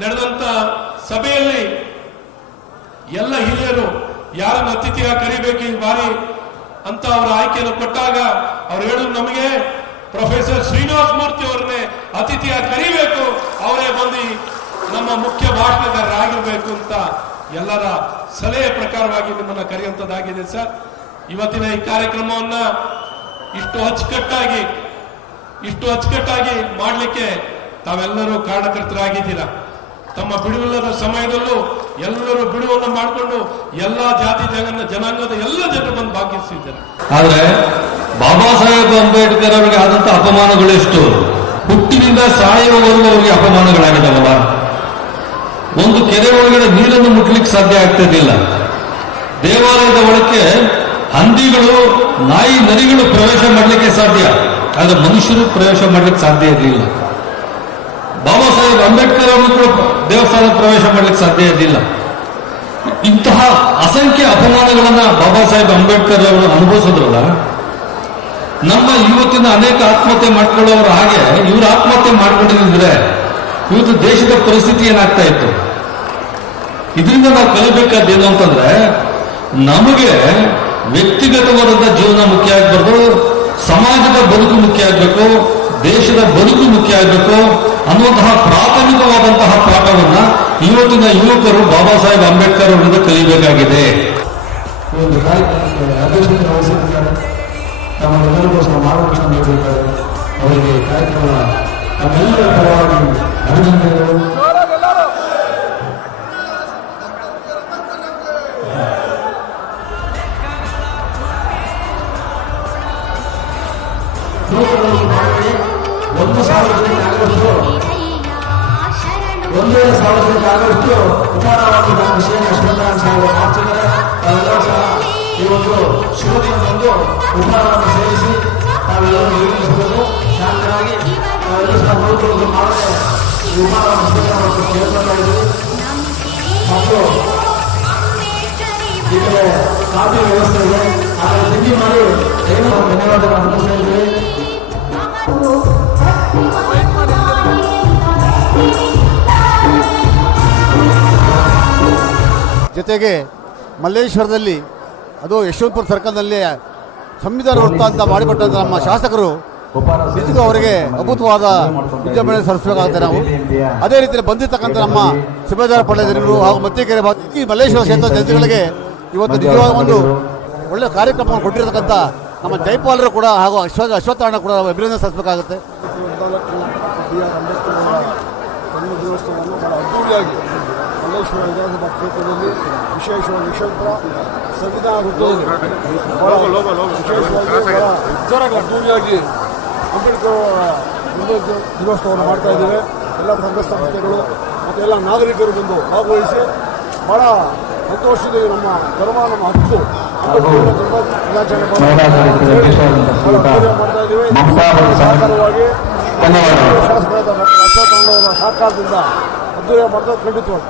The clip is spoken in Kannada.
ನಡೆದಂತ ಸಭೆಯಲ್ಲಿ ಎಲ್ಲ ಹಿರಿಯರು ಯಾರನ್ನ ಅತಿಥಿಯಾಗಿ ಕರಿಬೇಕು ಈ ಬಾರಿ ಅಂತ ಅವರ ಆಯ್ಕೆಯನ್ನು ಕೊಟ್ಟಾಗ ಅವ್ರು ಹೇಳಿದ್ರು ನಮಗೆ ಪ್ರೊಫೆಸರ್ ಶ್ರೀನಿವಾಸ ಮೂರ್ತಿ ಅವರನ್ನೇ ಅತಿಥಿಯಾಗಿ ಕರಿಬೇಕು, ಅವರೇ ಬಂದು ನಮ್ಮ ಮುಖ್ಯ ಭಾಷಣಗಾರರಾಗಿರಬೇಕು ಅಂತ ಎಲ್ಲರ ಸಲಹೆ ಪ್ರಕಾರವಾಗಿ ನಿಮ್ಮನ್ನು ಕರೆಯುವಂತದ್ದಾಗಿದೆ ಸರ್. ಇವತ್ತಿನ ಈ ಕಾರ್ಯಕ್ರಮವನ್ನ ಇಷ್ಟು ಅಚ್ಚುಕಟ್ಟಾಗಿ ಇಷ್ಟು ಅಚ್ಚುಕಟ್ಟಾಗಿ ಮಾಡಲಿಕ್ಕೆ ತಾವೆಲ್ಲರೂ ಕಾರಣಕರ್ತರಾಗಿದ್ದೀರಾ? ತಮ್ಮ ಬಿಡುವಿಲ್ಲದ ಸಮಯದಲ್ಲೂ ಎಲ್ಲರೂ ಬಿಡುವನ್ನು ಮಾಡಿಕೊಂಡು ಎಲ್ಲಾ ಜಾತಿ ಜನ ಜನಾಂಗದ ಎಲ್ಲ ಜನರು ಬಂದು ಭಾಗಿಸಿದ್ದಾರೆ ಆದ್ರೆ ಬಾಬಾ ಸಾಹೇಬ್ ಅಂಬೇಡ್ಕರ್ ಅವರಿಗೆ ಆದಂತ ಅಪಮಾನಗಳೆಷ್ಟು ಹುಟ್ಟಿನಿಂದ ಸಾಯುವವರೆಗೂ ಅವರಿಗೆ ಅಪಮಾನಗಳಾಗಿದ್ದಾವಲ್ಲ. ಒಂದು ಕೆರೆ ಒಳಗಡೆ ನೀರನ್ನು ಮುಟ್ಲಿಕ್ಕೆ ಸಾಧ್ಯ ಆಗ್ತಿರ್ಲಿಲ್ಲ. ದೇವಾಲಯದ ಒಳಕ್ಕೆ ಹಂದಿಗಳು, ನಾಯಿ ನರಿಗಳು ಪ್ರವೇಶ ಮಾಡಲಿಕ್ಕೆ ಸಾಧ್ಯ. ಆದ್ರೆ ಮನುಷ್ಯರು ಪ್ರವೇಶ ಮಾಡಲಿಕ್ಕೆ ಸಾಧ್ಯ ಇರಲಿಲ್ಲ. ಬಾಬಾ ಸಾಹೇಬ್ ಅಂಬೇಡ್ಕರ್ ಅವರು ಕೂಡ ದೇವಸ್ಥಾನಕ್ಕೆ ಪ್ರವೇಶ ಮಾಡಲಿಕ್ಕೆ ಸಾಧ್ಯ ಇರಲಿಲ್ಲ. ಇಂತಹ ಅಸಂಖ್ಯ ಅಪಮಾನಗಳನ್ನ ಬಾಬಾ ಸಾಹೇಬ್ ಅಂಬೇಡ್ಕರ್ ಅವರು ಅನುಭವಿಸಿದ್ರಲ್ಲ, ನಮ್ಮ ಇವತ್ತಿನ ಅನೇಕ ಆತ್ಮಹತ್ಯೆ ಮಾಡ್ಕೊಳ್ಳೋರು ಹಾಗೆ ಇವರು ಆತ್ಮಹತ್ಯೆ ಮಾಡ್ಕೊಂಡಿದ್ರೆ ಇವತ್ತು ದೇಶದ ಪರಿಸ್ಥಿತಿ ಏನಾಗ್ತಾ ಇತ್ತು? ಇದರಿಂದ ನಾವು ಕಲಿಬೇಕಾದ ಏನು ಅಂತಂದ್ರೆ, ನಮಗೆ ವ್ಯಕ್ತಿಗತವಾದಂತ ಜೀವನ ಮುಖ್ಯ ಆಗ್ಬಾರ್ದು, ಸಮಾಜದ ಬದುಕು ಮುಖ್ಯ ಆಗ್ಬೇಕು ದೇಶದ ಬದುಕು ಮುಖ್ಯ ಆಗ್ಬೇಕು ಅನ್ನುವಂತಹ ಪ್ರಾಥಮಿಕವಾದಂತಹ ಪಾಠವನ್ನ ಇವತ್ತಿನ ಯುವಕರು ಬಾಬಾ ಸಾಹೇಬ್ ಅಂಬೇಡ್ಕರ್ ಅವರಿಂದ ಕಲಿಬೇಕಾಗಿದೆ. ಒಂದು ತಮ್ಮೆಲ್ಲರಿಗೋಸ್ಕರ ಮಾರ್ಗದರ್ಶನ ಅವರಿಗೆ ಕಾರ್ಯಕ್ರಮ ಪರವಾಗಿ ಅಭಿನಂದನೆಗಳು. ಯುವಕರು ಮಾಡಿ ಒಂದು ಸಾವಿರ ಜನಕ್ಕೆ ಆಗುವಷ್ಟು ಒಂದೂವರೆ ಸಾವಿರ ಜನಕ್ಕೆ ಆಗುವಷ್ಟು ಉಪಹಾರವಾಗಿ ನಮ್ಮ ವಿಷಯ ಯಶವಂತರಾಯಣ ಸಾಹೇಬರು ಮಾಡ್ತಿದ್ದಾರೆ ತಾವೆಲ್ಲರೂ ಸಹ ಈ ಒಂದು ಶುಭ ದಿನದಂದು ಉಪಹಾರವನ್ನು ಸೇರಿಸಿ ತಾವೆಲ್ಲರೂ ನಿರ್ವಹಿಸಬಹುದು ಶಾಂತರಾಗಿ ತಾವೆಲ್ಲರೂ ಸಹ ನೋಡಿಕೊಂಡು ಮಾಡದೆ ಈ ಉಪಹಾರವನ್ನು ಸ್ವೀಕಾರ ಕೇಳ್ಕೊಳ್ತಾ ಇದ್ದೀವಿ ಮತ್ತು ಈ ಕಡೆ ಕಾಫಿ ವ್ಯವಸ್ಥೆ ಇದೆ ಆದರೆ ತಿಂಡಿ ಮಾಡಿ ಏನೋ ಧನ್ಯವಾದಗಳನ್ನು ಅರ್ಪಿಸ್ತಾ ಇದ್ದೀವಿ ಜೊತೆಗೆ ಮಲ್ಲೇಶ್ವರದಲ್ಲಿ ಅದು ಯಶವಂತಪುರ ಸರ್ಕಲ್ನಲ್ಲಿ ಸಂವಿಧಾನ ವೃತ್ತ ಅಂತ ಮಾಡಿಕೊಟ್ಟಂತ ನಮ್ಮ ಶಾಸಕರು ನಿಜಕ್ಕೂ ಅವರಿಗೆ ಅದ್ಭುತವಾದ ವಿದ್ಯಾಭ್ಯಾಸ ಸಲ್ಲಿಸಬೇಕಾಗುತ್ತೆ ನಾವು. ಅದೇ ರೀತಿ ಬಂದಿರ್ತಕ್ಕಂಥ ನಮ್ಮ ಸುಬೇದಾರ ಜನರು ಹಾಗೂ ಮತ್ತಿಕೆರೆ ಈ ಮಲ್ಲೇಶ್ವರ ಕ್ಷೇತ್ರದ ಜನತೆಗಳಿಗೆ ಇವತ್ತು ನಿಜವಾದ ಒಂದು ಒಳ್ಳೆ ಕಾರ್ಯಕ್ರಮವನ್ನು ಕೊಟ್ಟಿರತಕ್ಕಂಥ ನಮ್ಮ ಜೈಪಾಲರು ಕೂಡ ಹಾಗೂ ಅಶ್ವ ಅಶ್ವತ್ಥಾರಣ ಕೂಡ ಅಭಿನಂದನೆ ಸಲ್ಲಿಸಬೇಕಾಗುತ್ತೆ ಅದ್ದೂರಿಯಾಗಿ ವಿಶೇಷವಾಗಿ ವಿಶೇಷವಾಗಿ ದಿನೋತ್ಸವವನ್ನು ಮಾಡ್ತಾ ಇದ್ದೇವೆ ಎಲ್ಲ ಸಂಘ ಸಂಸ್ಥೆಗಳು ಮತ್ತು ಎಲ್ಲ ನಾಗರಿಕರು ಬಂದು ಭಾಗವಹಿಸಿ ಸಂತೋಷದಲ್ಲಿ ನಮ್ಮ ಧರ್ಮ ನಮ್ಮ ಹಕ್ಕು ಸಹಕಾರವಾಗಿ ಶಾಸಕರಾದ ಅವರ ಸಹಕಾರದಿಂದ ಅದ್ದೂರಿಯಾಗಿ ಮಾಡ್ತಾ ಖಂಡಿತವಾಗಿ